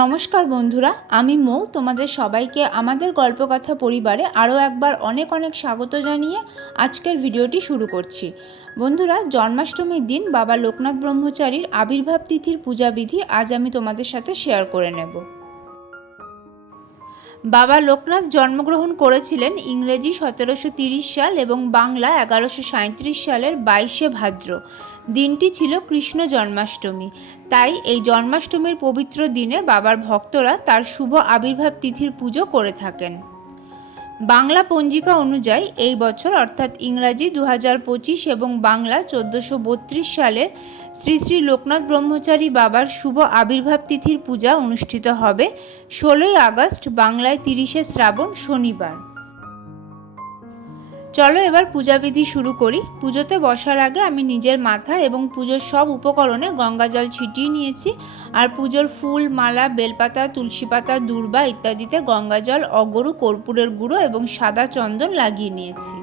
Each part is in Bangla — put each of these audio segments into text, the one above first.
নমস্কার বন্ধুরা, আমি মৌ, তোমাদের সবাইকে আমাদের গল্পকথা পরিবারে আরও একবার অনেক অনেক স্বাগত জানিয়ে আজকের ভিডিওটি শুরু করছি। বন্ধুরা, জন্মাষ্টমীর দিন বাবা লোকনাথ ব্রহ্মচারীর আবির্ভাব তিথির পূজাবিধি আজ আমি তোমাদের সাথে শেয়ার করে নেব। বাবা লোকনাথ জন্মগ্রহণ করেছিলেন ইংরেজি সতেরোশো তিরিশ সাল এবং বাংলা এগারোশো সাঁত্রিশ সালের বাইশে ভাদ্র। দিনটি ছিল কৃষ্ণ জন্মাষ্টমী। তাই এই জন্মাষ্টমীর পবিত্র দিনে বাবার ভক্তরা তার শুভ আবির্ভাব তিথির পুজো করে থাকেন। বাংলা পঞ্জিকা অনুযায়ী এই বছর, অর্থাৎ ইংরাজি দু পঁচিশ এবং বাংলা চোদ্দোশো বত্রিশ সালের শ্রী শ্রী লোকনাথ ব্রহ্মচারী বাবার শুভ আবির্ভাব তিথির পূজা অনুষ্ঠিত হবে। ষোলোই আগস্ট, বাংলায় তিরিশে শ্রাবণ শনিবার। চলো এবার পূজাবিধি শুরু করি। পুজোতে বসার আগে আমি নিজের মাথা এবং পুজোর সব উপকরণে গঙ্গা জল ছিটিয়ে নিয়েছি আর পুজোর ফুল, মালা, বেলপাতা, তুলসী পাতা, দূর্বা ইত্যাদিতে গঙ্গা জল, অগরু, কর্পূরের গুঁড়ো এবং সাদা চন্দন লাগিয়ে নিয়েছি।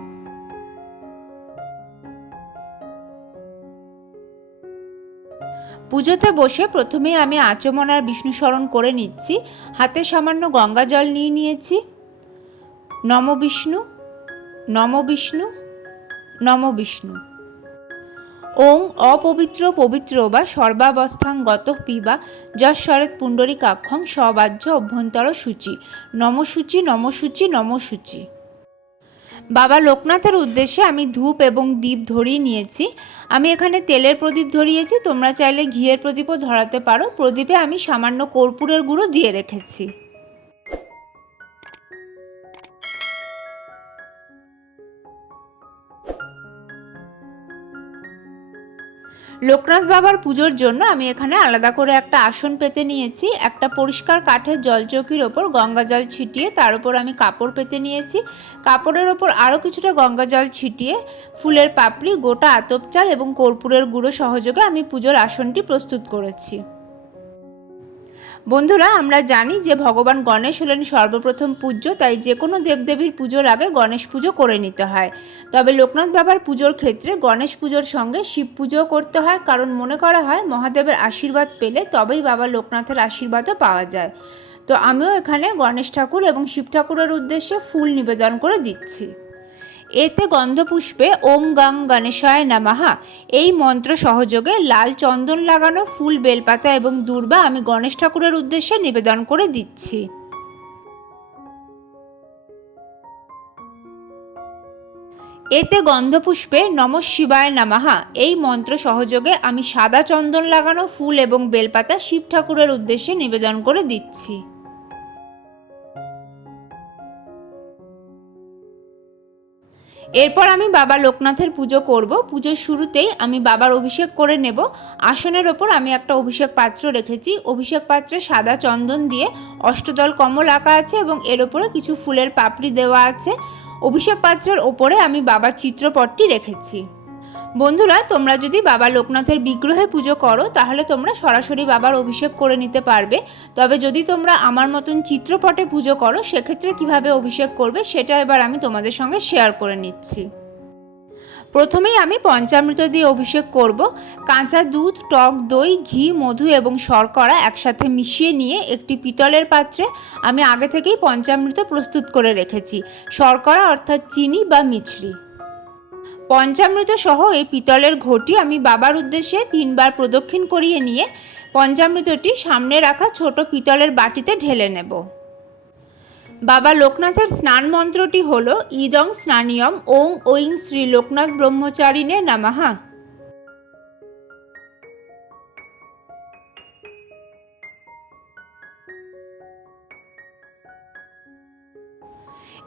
পুজোতে বসে প্রথমেই আমি আচমনার বিষ্ণু স্মরণ করে নিচ্ছি। হাতে সামান্য গঙ্গা জল নিয়ে নিয়েছি। নম বিষ্ণু। নম বিষ্ণু নম বিষ্ণু। ওং অপবিত্র পবিত্র বা সর্বাবস্থাং গত পিবা যশ্বরেত পুণ্ডরিকাক্ষং সবাহ্য অভ্যন্তর সূচি। নমসূচি নমসূচি নমসূচি বাবা লোকনাথের উদ্দেশ্যে আমি ধূপ এবং দীপ ধরিয়ে নিয়েছি। আমি এখানে তেলের প্রদীপ ধরিয়েছি। তোমরা চাইলে ঘিয়ের প্রদীপও ধরাতে পারো। প্রদীপে আমি সামান্য কর্পূরের গুঁড়ো দিয়ে রেখেছি। লোকনাথ বাবার পুজোর জন্য আমি এখানে আলাদা করে একটা আসন পেতে নিয়েছি, একটা পরিষ্কার কাঠের জলচৌকির ওপর গঙ্গা জল ছিটিয়ে, তার উপর আমি কাপড় পেতে নিয়েছি। কাপড়ের ওপর আরও কিছুটা গঙ্গা জল ছিটিয়ে, ফুলের পাপড়ি, গোটা আতপচাল এবং কর্পূরের গুঁড়ো সহযোগে আমি পুজোর আসনটি প্রস্তুত করেছি। বন্ধুরা, আমরা জানি যে ভগবান গণেশ হলেন সর্বপ্রথম পূজ্য, তাই যে কোনো দেবদেবীর পুজোর আগে গণেশ পুজো করে নিতে হয়। তবে লোকনাথ বাবার পুজোর ক্ষেত্রে গণেশ পুজোর সঙ্গে শিব পুজোও করতে হয়, কারণ মনে করা হয় মহাদেবের আশীর্বাদ পেলে তবেই বাবা লোকনাথের আশীর্বাদও পাওয়া যায়। তো আমিও এখানে গণেশ ঠাকুর এবং শিব ঠাকুরের উদ্দেশ্যে ফুল নিবেদন করে দিচ্ছি। এতে গন্ধপুষ্পে ওম গাং গণেশায় নামাহা এই মন্ত্র সহযোগে লাল চন্দন লাগানো ফুল বেলপাতা এবং দূর্বা আমি গণেশ ঠাকুরের উদ্দেশ্যে নিবেদন করে দিচ্ছি। এতে গন্ধপুষ্পে নম শিবায় নামাহা এই মন্ত্র সহযোগে আমি সাদা চন্দন লাগানো ফুল এবং বেলপাতা শিব ঠাকুরের উদ্দেশ্যে নিবেদন করে দিচ্ছি। এরপর আমি বাবা লোকনাথের পুজো করব। পুজোর শুরুতেই আমি বাবার অভিষেক করে নেব। আসনের ওপর আমি একটা অভিষেক পাত্র রেখেছি। অভিষেক পাত্রে সাদা চন্দন দিয়ে অষ্টদল কমল আঁকা আছে এবং এর ওপরে কিছু ফুলের পাপড়ি দেওয়া আছে। অভিষেক পাত্রের ওপরে আমি বাবার চিত্রপটটি রেখেছি। বন্ধুরা, তোমরা যদি বাবা লোকনাথের বিগ্রহে পুজো করো, তাহলে তোমরা সরাসরি বাবার অভিষেক করে নিতে পারবে। তবে যদি তোমরা আমার মতন চিত্রপটে পুজো করো, সেক্ষেত্রে কীভাবে অভিষেক করবে, সেটা এবার আমি তোমাদের সঙ্গে শেয়ার করে নিচ্ছি। প্রথমেই আমি পঞ্চামৃত দিয়ে অভিষেক করব। কাঁচা দুধ, টক দই, ঘি, মধু এবং শর্করা একসাথে মিশিয়ে নিয়ে একটি পিতলের পাত্রে আমি আগে থেকেই পঞ্চামৃত প্রস্তুত করে রেখেছি। শর্করা অর্থাৎ চিনি বা মিছরি। পঞ্চামৃত সহ এই পিতলের ঘটি আমি বাবার উদ্দেশ্যে তিনবার প্রদক্ষিণ করিয়ে নিয়ে পঞ্চামৃতটি সামনে রাখা ছোট পিতলের বাটিতে ঢেলে নেব। বাবা লোকনাথের স্নান মন্ত্রটি হল, ইদং স্নানিয়ম, ওং ওইং শ্রী লোকনাথ ব্রহ্মচারিণে নামাহা।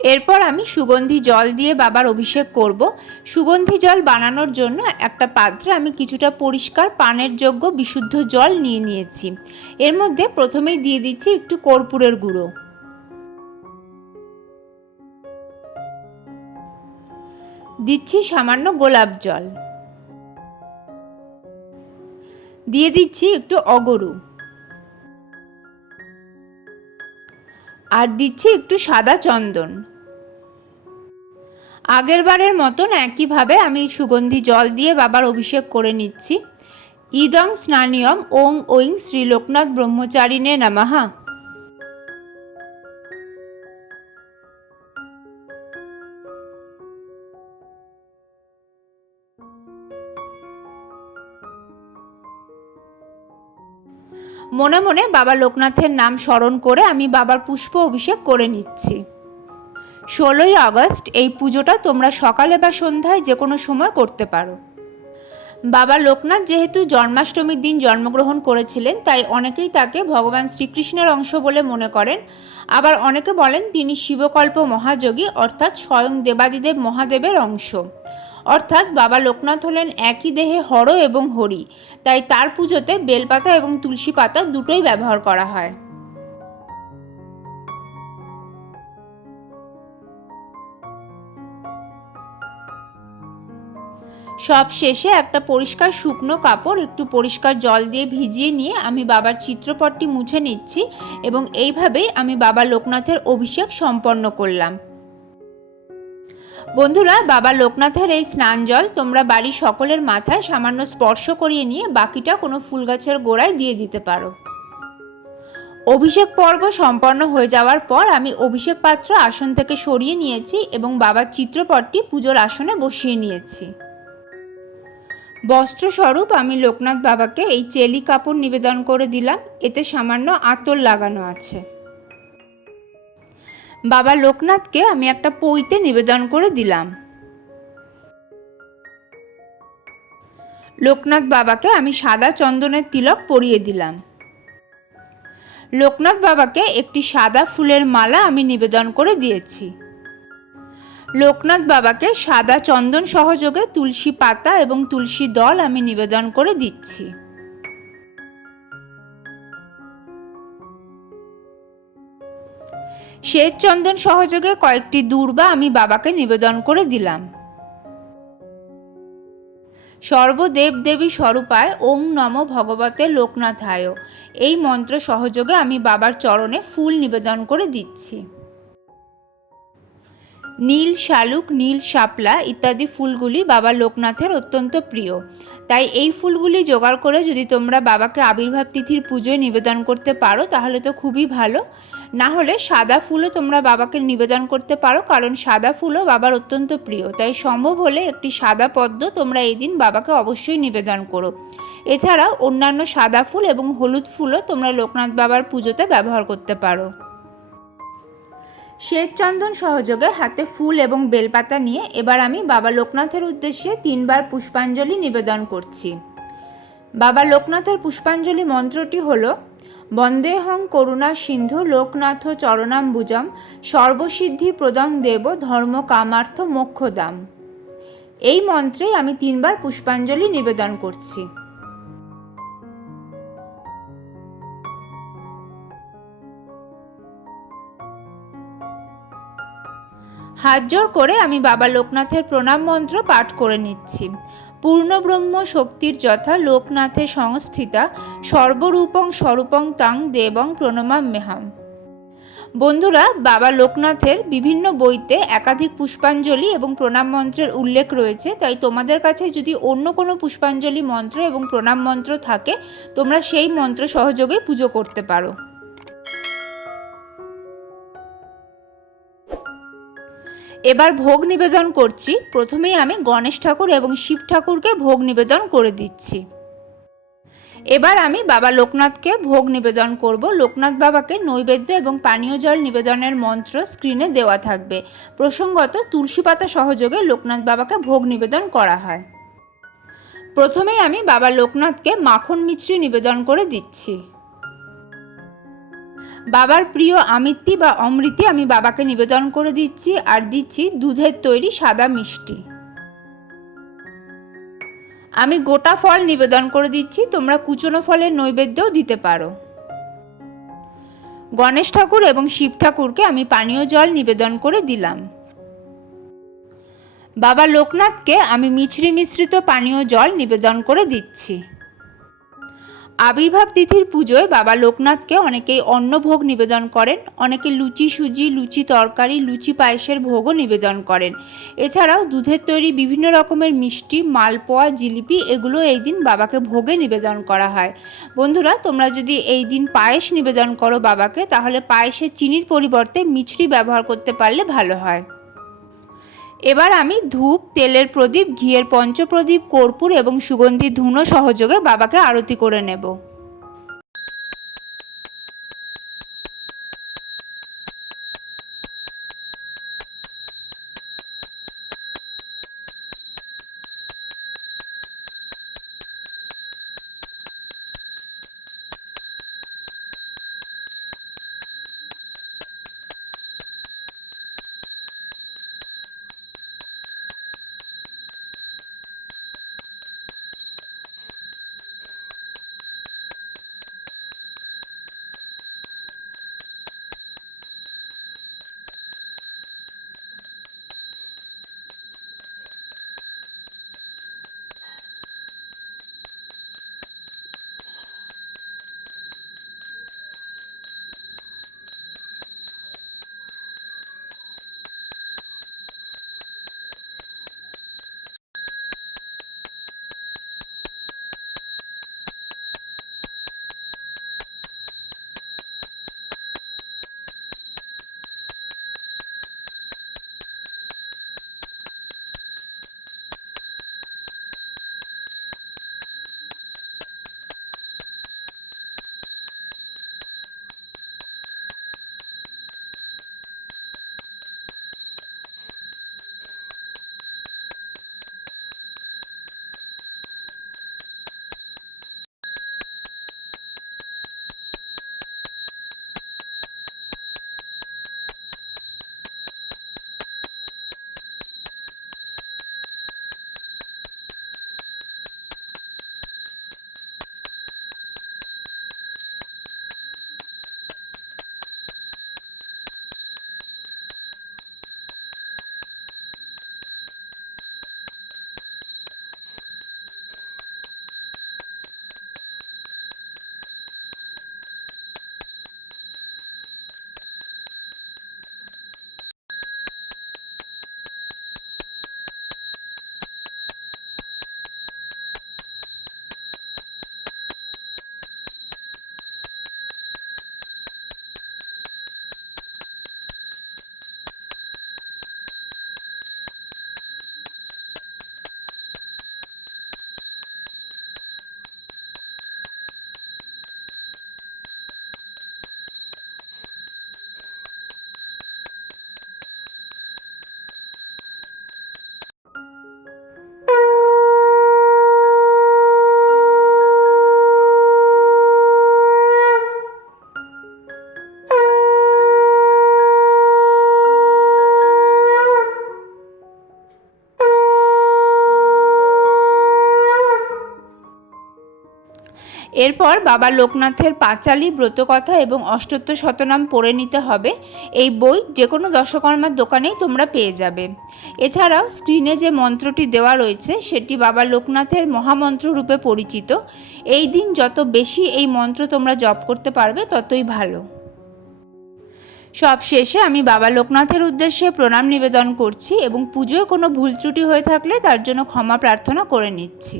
এরপর আমি সুগন্ধি জল দিয়ে বাবার অভিষেক করব। সুগন্ধি জল বানানোর জন্য একটা পাত্রে আমি কিছুটা পরিষ্কার পানের যোগ্য বিশুদ্ধ জল নিয়ে নিয়েছি। এর মধ্যে প্রথমেই দিয়ে দিচ্ছি একটু কর্পূরের গুঁড়ো। দিচ্ছি সামান্য গোলাপ জল। দিয়ে দিচ্ছি একটু অগরু। আর দিচ্ছি একটু সাদা চন্দন। আগের বারের মতন একইভাবে আমি সুগন্ধি জল দিয়ে বাবার অভিষেক করে নিচ্ছি। ইদং স্নানিয়ম ওং ঐং শ্রীলোকনাথ ব্রহ্মচারিণে নমঃ। মনে মনে বাবা লোকনাথের নাম স্মরণ করে আমি বাবার পুষ্প অভিষেক করে নিচ্ছি। ষোলোই আগস্ট, এই পুজোটা তোমরা সকালে বা সন্ধ্যায় যে কোনো সময় করতে পারো। বাবা লোকনাথ যেহেতু জন্মাষ্টমীর দিন জন্মগ্রহণ করেছিলেন, তাই অনেকেই তাকে ভগবান শ্রীকৃষ্ণের অংশ বলে মনে করেন। আবার অনেকে বলেন, তিনি শিবকল্প মহাযোগী, অর্থাৎ স্বয়ং দেবাদিদেব মহাদেবের অংশ। অর্থাৎ বাবা লোকনাথ হলেন একই দেহে হর এবং হরি। তাই তার পুজোতে বেলপাতা এবং তুলসী পাতা দুটোই ব্যবহার করা হয়। সব শেষে একটা পরিষ্কার শুকনো কাপড়, একটু পরিষ্কার জল দিয়ে ভিজিয়ে নিয়ে আমি বাবার চিত্রপটটি মুছে নিচ্ছি এবং এইভাবেই আমি বাবা লোকনাথের অভিষেক সম্পন্ন করলাম। বন্ধুরা, বাবা লোকনাথের এই স্নান জল তোমরা বাড়ির সকলের মাথায় সামান্য স্পর্শ করিয়ে নিয়ে বাকিটা কোনো ফুল গাছের গোড়ায় দিয়ে দিতে পারো। অভিষেক পর্ব সম্পন্ন হয়ে যাওয়ার পর আমি অভিষেক পাত্র আসন থেকে সরিয়ে নিয়েছি এবং বাবার চিত্রপটটি পুজোর আসনে বসিয়ে নিয়েছি। বস্ত্রস্বরূপ আমি লোকনাথ বাবাকে এই চেলি কাপড় নিবেদন করে দিলাম, এতে সামান্য আতর লাগানো আছে। বাবা লোকনাথকে আমি একটা পইতে নিবেদন করে দিলাম। লোকনাথ বাবাকে আমি সাদা চন্দনের তিলক পরিয়ে দিলাম। লোকনাথ বাবাকে একটি সাদা ফুলের মালা আমি নিবেদন করে দিয়েছি। লোকনাথ বাবাকে সাদা চন্দন সহযোগে তুলসী পাতা এবং তুলসী দল আমি নিবেদন করে দিচ্ছি। শ্বেত চন্দন সহযোগে কয়েকটি দূর্বা আমি বাবাকে নিবেদন করে দিলাম। সর্বদেব দেবী স্বরূপায় ওং নম ভগবতে লোকনাথায়। এই মন্ত্র সহযোগে আমি বাবার চরণে ফুল নিবেদন করে দিচ্ছি। নীল শালুক, নীল শাপলা ইত্যাদি ফুলগুলি বাবা লোকনাথের অত্যন্ত প্রিয়। তাই এই ফুলগুলি জোগাড় করে যদি তোমরা বাবাকে আবির্ভাব তিথির পুজোয় নিবেদন করতে পারো, তাহলে তো খুবই ভালো। না হলে সাদা ফুলও তোমরা বাবাকে নিবেদন করতে পারো, কারণ সাদা ফুলও বাবার অত্যন্ত প্রিয়। তাই সম্ভব হলে একটি সাদা পদ্ম তোমরা এই দিন বাবাকে অবশ্যই নিবেদন করো। এছাড়াও অন্যান্য সাদা ফুল এবং হলুদ ফুলও তোমরা লোকনাথ বাবার পুজোতে ব্যবহার করতে পারো। শ্বেতচন্দন সহযোগে হাতে ফুল এবং বেলপাতা নিয়ে এবার আমি বাবা লোকনাথের উদ্দেশ্যে তিনবার পুষ্পাঞ্জলি নিবেদন করছি। বাবা লোকনাথের পুষ্পাঞ্জলি মন্ত্রটি হল বন্দেহং করুণা সিন্ধু লোকনাথ চরণাম্বুজম সর্বসিদ্ধি প্রদম দেব ধর্ম কামার্থ মোক্ষদাম। এই মন্ত্রেই আমি তিনবার পুষ্পাঞ্জলি নিবেদন করছি। হাত জোর করে আমি বাবা লোকনাথের প্রণাম মন্ত্র পাঠ করে নিচ্ছি। পূর্ণব্রহ্ম শক্তির যথা লোকনাথে সংস্থিতা সর্বরূপং স্বরূপং তাং দেবং প্রণমাম মেহাম বন্ধুরা, বাবা লোকনাথের বিভিন্ন বইতে একাধিক পুষ্পাঞ্জলি এবং প্রণাম মন্ত্রের উল্লেখ রয়েছে, তাই তোমাদের কাছে যদি অন্য কোনো পুষ্পাঞ্জলি মন্ত্র এবং প্রণাম মন্ত্র থাকে, তোমরা সেই মন্ত্র সহযোগে পুজো করতে পারো। এবার ভোগ নিবেদন করছি। প্রথমেই আমি গণেশ ঠাকুর এবং শিব ঠাকুরকে ভোগ নিবেদন করে দিচ্ছি। এবার আমি বাবা লোকনাথকে ভোগ নিবেদন করব। লোকনাথ বাবাকে নৈবেদ্য এবং পানীয় জল নিবেদনের মন্ত্র স্ক্রিনে দেওয়া থাকবে। প্রসঙ্গত তুলসী পাতা সহযোগে লোকনাথ বাবাকে ভোগ নিবেদন করা হয়। প্রথমেই আমি বাবা লোকনাথকে মাখন মিছরি নিবেদন করে দিচ্ছি। বাবার প্রিয় আমিত্তি বা অমৃতি আমি বাবাকে নিবেদন করে দিচ্ছি আর দিচ্ছি দুধের তৈরি সাদা মিষ্টি। আমি গোটা ফল নিবেদন করে দিচ্ছি, তোমরা কুচনো ফলের নৈবেদ্যও দিতে পারো। গণেশ ঠাকুর এবং শিব ঠাকুরকে আমি পানীয় জল নিবেদন করে দিলাম। বাবা লোকনাথকে আমি মিছরি মিশ্রিত পানীয় জল নিবেদন করে দিচ্ছি। আবির্ভাব তিথির পুজোয় বাবা লোকনাথকে অনেকেই অন্নভোগ নিবেদন করেন, অনেকে লুচি সুজি, লুচি তরকারি, লুচি পায়েসের ভোগও নিবেদন করেন। এছাড়াও দুধের তৈরি বিভিন্ন রকমের মিষ্টি, মালপোয়া, জিলিপি এগুলো এই দিন বাবাকে ভোগে নিবেদন করা হয়। বন্ধুরা, তোমরা যদি এই দিন পায়েস নিবেদন করো বাবাকে, তাহলে পায়েসে চিনির পরিবর্তে মিছরি ব্যবহার করতে পারলে ভালো হয়। এবার আমি ধূপ, তেলের প্রদীপ, ঘিয়ের পঞ্চপ্রদীপ, কর্পূর এবং সুগন্ধি ধুনো সহযোগে বাবাকে আরতি করে নেব। এরপর বাবা লোকনাথের পাঁচালী, ব্রতকথা এবং অষ্টত্ব শতনাম পড়ে নিতে হবে। এই বই যে কোনো দশকর্মার দোকানেই তোমরা পেয়ে যাবে। এছাড়াও স্ক্রিনে যে মন্ত্রটি দেওয়া রয়েছে, সেটি বাবা লোকনাথের মহামন্ত্র রূপে পরিচিত। এই দিন যত বেশি এই মন্ত্র তোমরা জপ করতে পারবে, ততই ভালো। সব শেষে আমি বাবা লোকনাথের উদ্দেশ্যে প্রণাম নিবেদন করছি এবং পুজোয় কোনো ভুল ত্রুটি হয়ে থাকলে তার জন্য ক্ষমা প্রার্থনা করে নিচ্ছি।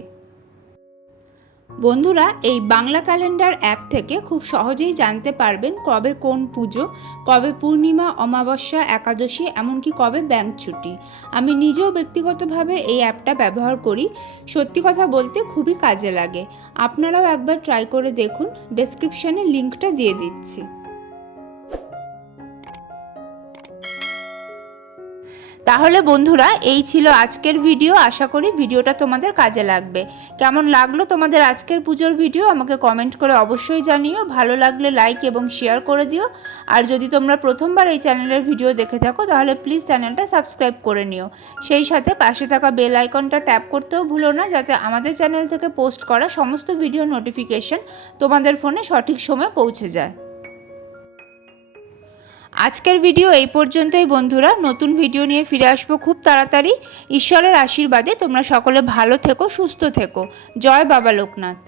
বন্ধুরা, এই বাংলা ক্যালেন্ডার অ্যাপ থেকে খুব সহজেই জানতে পারবেন কবে কোন পুজো, কবে পূর্ণিমা, অমাবস্যা, একাদশী, এমনকি কবে ব্যাংক ছুটি। আমি নিজেও ব্যক্তিগতভাবে এই অ্যাপটা ব্যবহার করি। সত্যি কথা বলতে খুবই কাজে লাগে। আপনারাও একবার ট্রাই করে দেখুন ডেসক্রিপশানে লিঙ্কটা দিয়ে দিচ্ছি। তাহলে বন্ধুরা, এই ছিল আজকের ভিডিও। আশা করি ভিডিওটা তোমাদের কাজে লাগবে। কেমন লাগল তোমাদের আজকের পুজোর ভিডিও, আমাকে কমেন্ট করে অবশ্যই জানিও। ভালো লাগলে লাইক এবং শেয়ার করে দিও। আর যদি তোমরা প্রথমবার এই চ্যানেলের ভিডিও দেখে থাকো, তাহলে প্লিজ চ্যানেলটা সাবস্ক্রাইব করে নিও। সেই সাথে পাশে থাকা বেল আইকনটা ট্যাপ করতেও ভুলো না, যাতে আমাদের চ্যানেল থেকে পোস্ট করা সমস্ত ভিডিও নোটিফিকেশন তোমাদের ফোনে সঠিক সময়ে পৌঁছে যায়। আজকের ভিডিও এই পর্যন্তই, বন্ধুরা। নতুন ভিডিও নিয়ে ফিরে আসব খুব তাড়াতাড়ি। ঈশ্বরের আশীর্বাদে তোমরা সকলে ভালো থেকো, সুস্থ থেকো। জয় বাবা লোকনাথ।